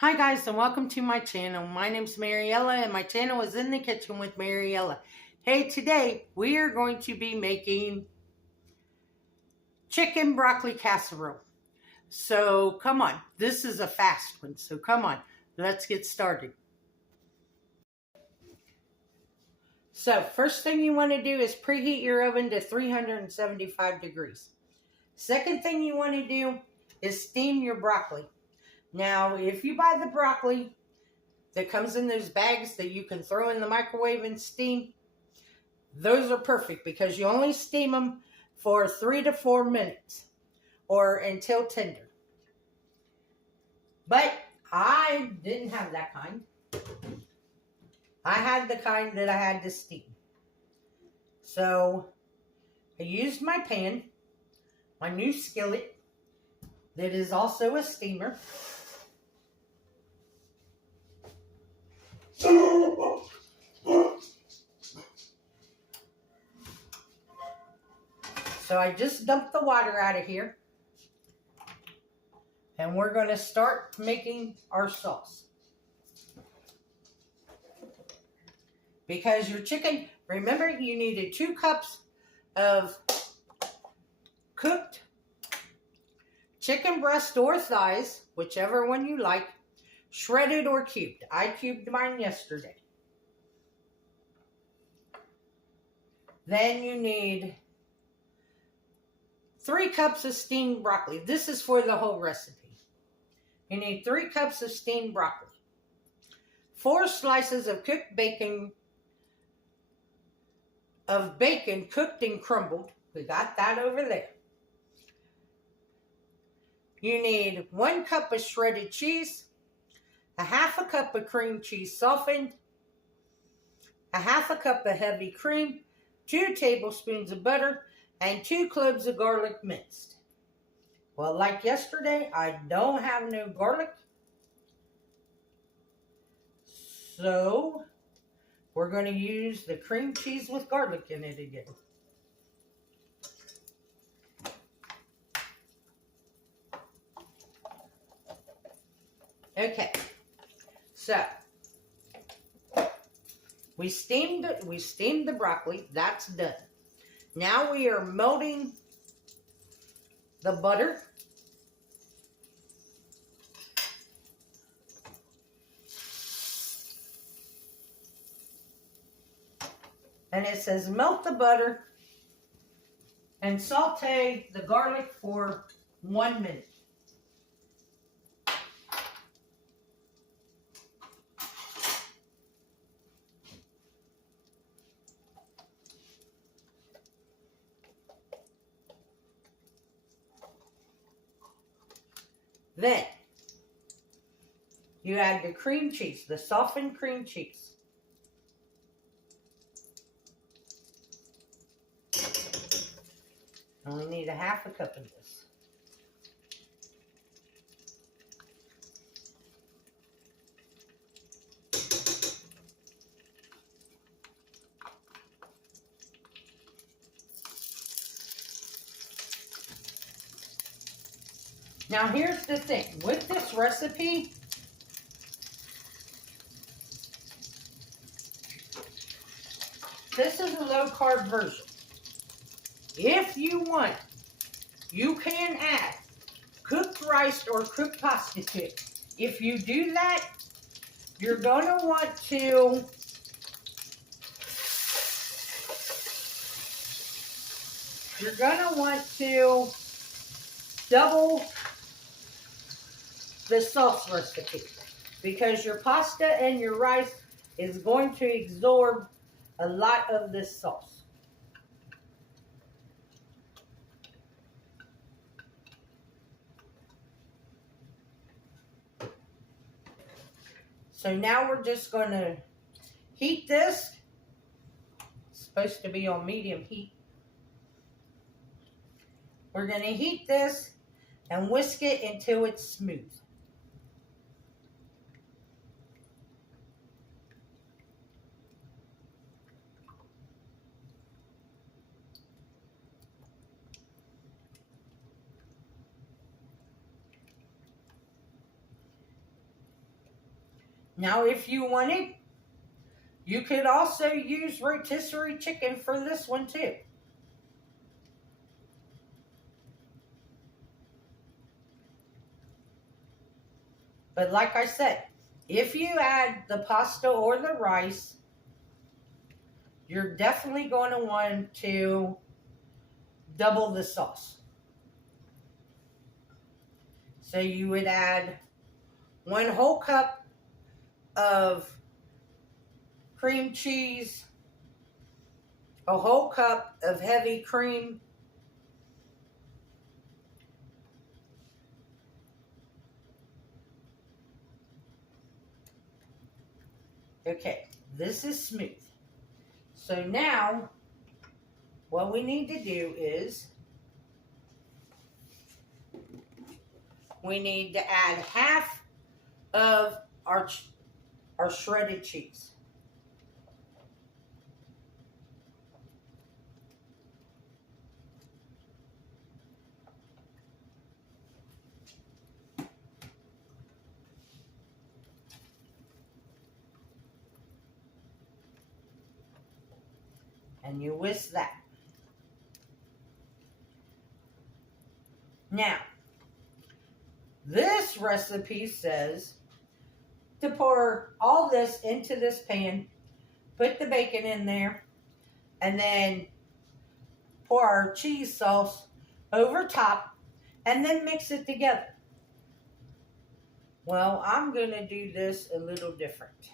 Hi guys and welcome to my channel. My name's Mariella and my channel is In the Kitchen with Mariella. Hey, today we are going to be making chicken broccoli casserole. So come on, this is a fast one. So come on, let's get started. So first thing you want to do is preheat your oven to 375 degrees. Second thing you want to do is steam your broccoli. Now, if you buy the broccoli that comes in those bags that you can throw in the microwave and steam, those are perfect because you only steam them for 3 to 4 minutes or until tender. But I didn't have that kind. I had the kind that I had to steam. So I used my pan, my new skillet that is also a steamer. So I just dumped the water out of here. And we're going to start making our sauce. Because your chicken, remember, you needed 2 cups of cooked chicken breast or thighs, whichever one you like, shredded or cubed. I cubed mine yesterday. Then you need 3 cups of steamed broccoli. This is for the whole recipe. You need 3 cups of steamed broccoli. 4 slices of cooked bacon, cooked and crumbled. We got that over there. You need 1 cup of shredded cheese, a half a cup of cream cheese softened, a half a cup of heavy cream, 2 tablespoons of butter, and 2 cloves of garlic minced. Well, like yesterday, I don't have no garlic. So we're going to use the cream cheese with garlic in it again. Okay, so we steamed the broccoli. That's done. Now we are melting the butter. And it says melt the butter and saute the garlic for 1 minute. Then you add the cream cheese, the softened cream cheese. Only need a half a cup of this. Now here's the thing, with this recipe, this is a low carb version. If you want, you can add cooked rice or cooked pasta to it. If you do that, you're going to want to double the sauce recipe because your pasta and your rice is going to absorb a lot of this sauce. So now we're just going to heat this. It's supposed to be on medium heat. We're going to heat this and whisk it until it's smooth. Now, if you wanted, you could also use rotisserie chicken for this one too. But like I said, if you add the pasta or the rice, you're definitely going to want to double the sauce. So you would add 1 whole cup of cream cheese, a whole cup of heavy cream, okay, this is smooth. So now, what we need to do is, we need to add half of our shredded cheese. And you whisk that. Now, this recipe says to pour all this into this pan, put the bacon in there, and then pour our cheese sauce over top, and then mix it together. Well, I'm going to do this a little different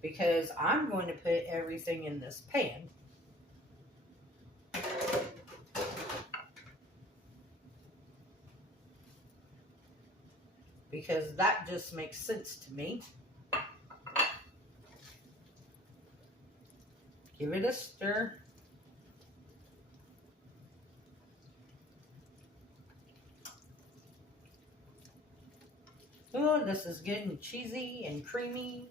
because I'm going to put everything in this pan. Because that just makes sense to me. Give it a stir. Oh, this is getting cheesy and creamy.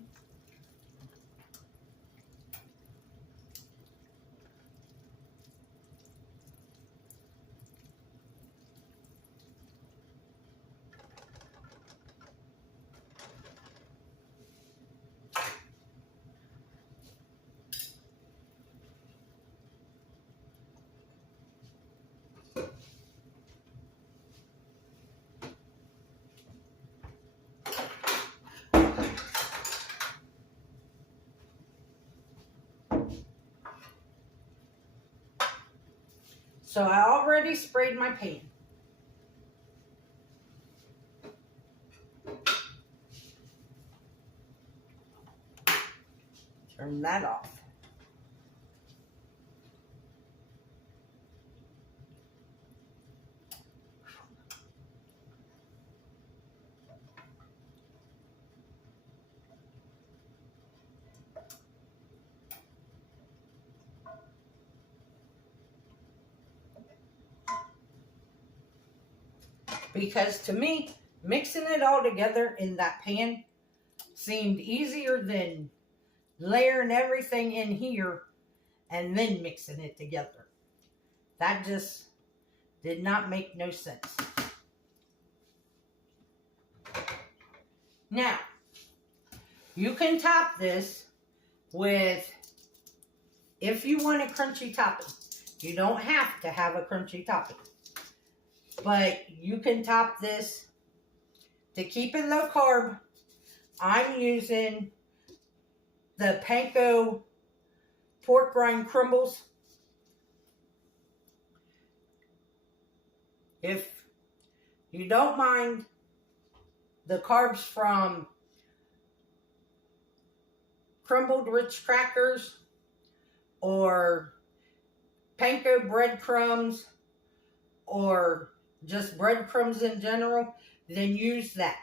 So I already sprayed my pan. Turn that off. Because to me, mixing it all together in that pan seemed easier than layering everything in here and then mixing it together. That just did not make no sense. Now, you can top this with, if you want a crunchy topping, you don't have to have a crunchy topping. But you can top this to keep it low carb. I'm using the panko pork rind crumbles. If you don't mind the carbs from crumbled rich crackers or panko breadcrumbs or just breadcrumbs in general, then use that.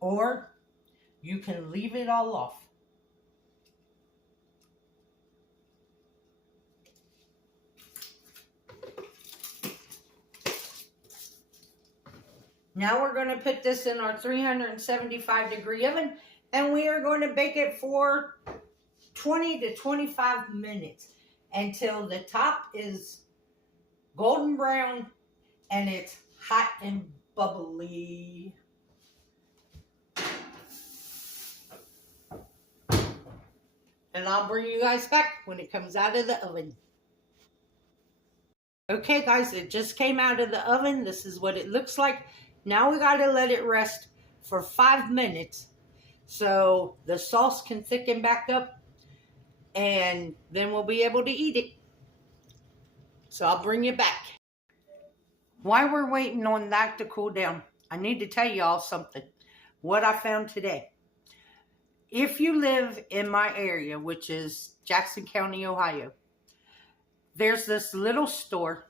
Or you can leave it all off. Now we're going to put this in our 375-degree oven, and we are going to bake it for 20 to 25 minutes until the top is golden brown and it's hot and bubbly. And I'll bring you guys back when it comes out of the oven. Okay guys, it just came out of the oven. This is what it looks like. Now we gotta let it rest for 5 minutes so the sauce can thicken back up, and then we'll be able to eat it. So I'll bring you back. While we're waiting on that to cool down, I need to tell y'all something. What I found today. If you live in my area, which is Jackson County, Ohio, there's this little store.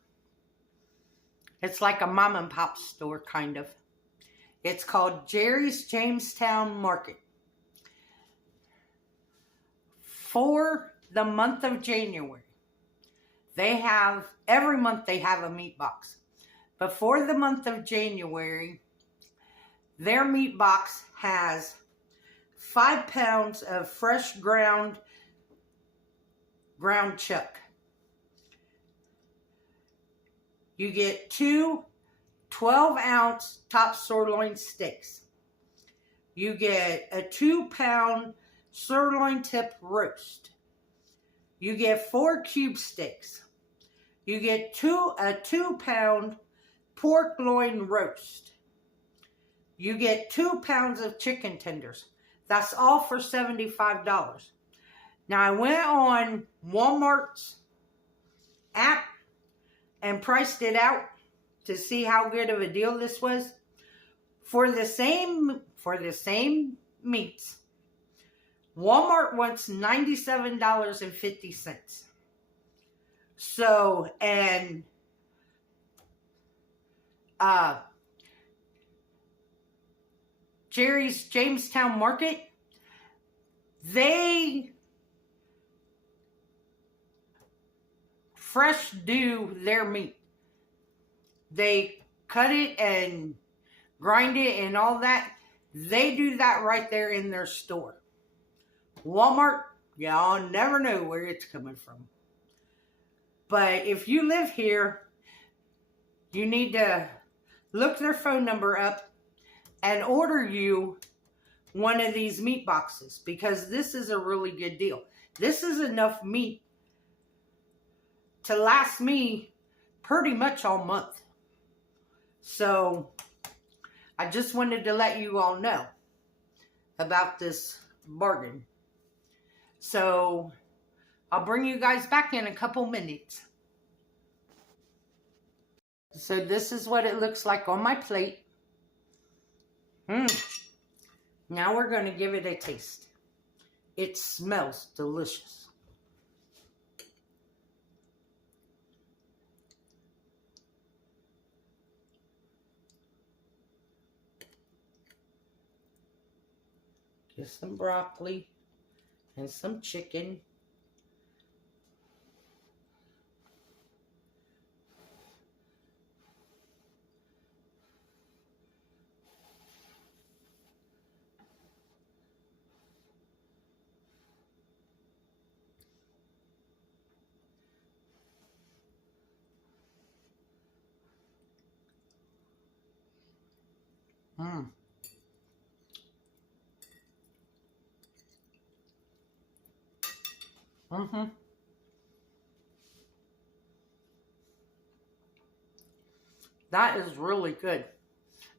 It's like a mom and pop store, kind of. It's called Jerry's Jamestown Market. For the month of January, every month they have a meat box. But for the month of January, their meat box has 5 pounds of fresh ground chuck. You get 2 12-ounce top sirloin steaks. You get a 2-pound sirloin tip roast. You get 4 cube steaks. You get a 2-pound pork loin roast. You get 2 pounds of chicken tenders. That's all for $75. Now I went on Walmart's app and priced it out to see how good of a deal this was. For the same meats, Walmart wants $97.50. So, and Jerry's Jamestown Market, they fresh do their meat. They cut it and grind it and all that. They do that right there in their store. Walmart, y'all never know where it's coming from. But if you live here, you need to look their phone number up and order you one of these meat boxes, because this is a really good deal. This is enough meat to last me pretty much all month. So I just wanted to let you all know about this bargain. So I'll bring you guys back in a couple minutes. So this is what it looks like on my plate. Now we're going to give it a taste. It smells delicious. Get some broccoli and some chicken. That is really good.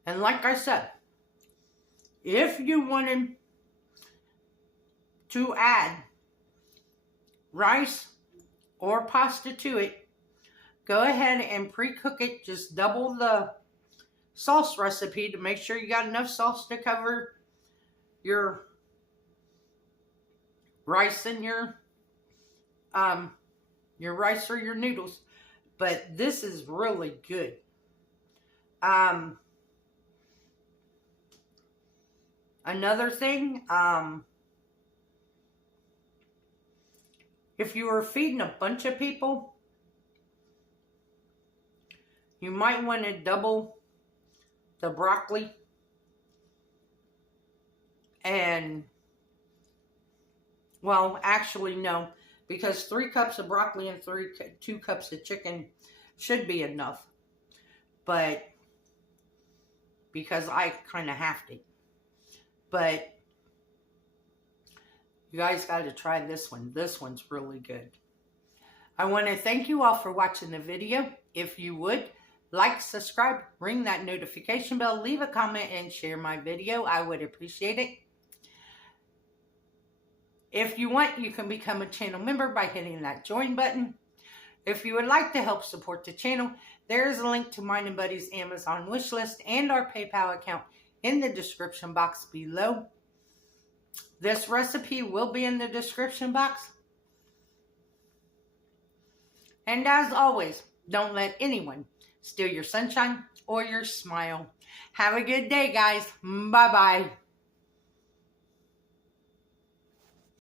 And like I said, if you wanted to add rice or pasta to it, go ahead and pre-cook it. Just double the sauce recipe to make sure you got enough sauce to cover your rice and your rice or your noodles. But this is really good. Another thing, if you were feeding a bunch of people, you might want to double the broccoli and Well, actually, no, because 3 cups of broccoli and 2 cups of chicken should be enough. But because I kind of have to. But you guys got to try this one. This one's really good. I want to thank you all for watching the video. If you would, like, subscribe, ring that notification bell, leave a comment, and share my video. I would appreciate it. If you want, you can become a channel member by hitting that join button. If you would like to help support the channel, there is a link to mine and Buddy's Amazon wish list and our PayPal account in the description box below. This recipe will be in the description box. And as always, don't let anyone steal your sunshine or your smile. Have a good day, guys. Bye-bye.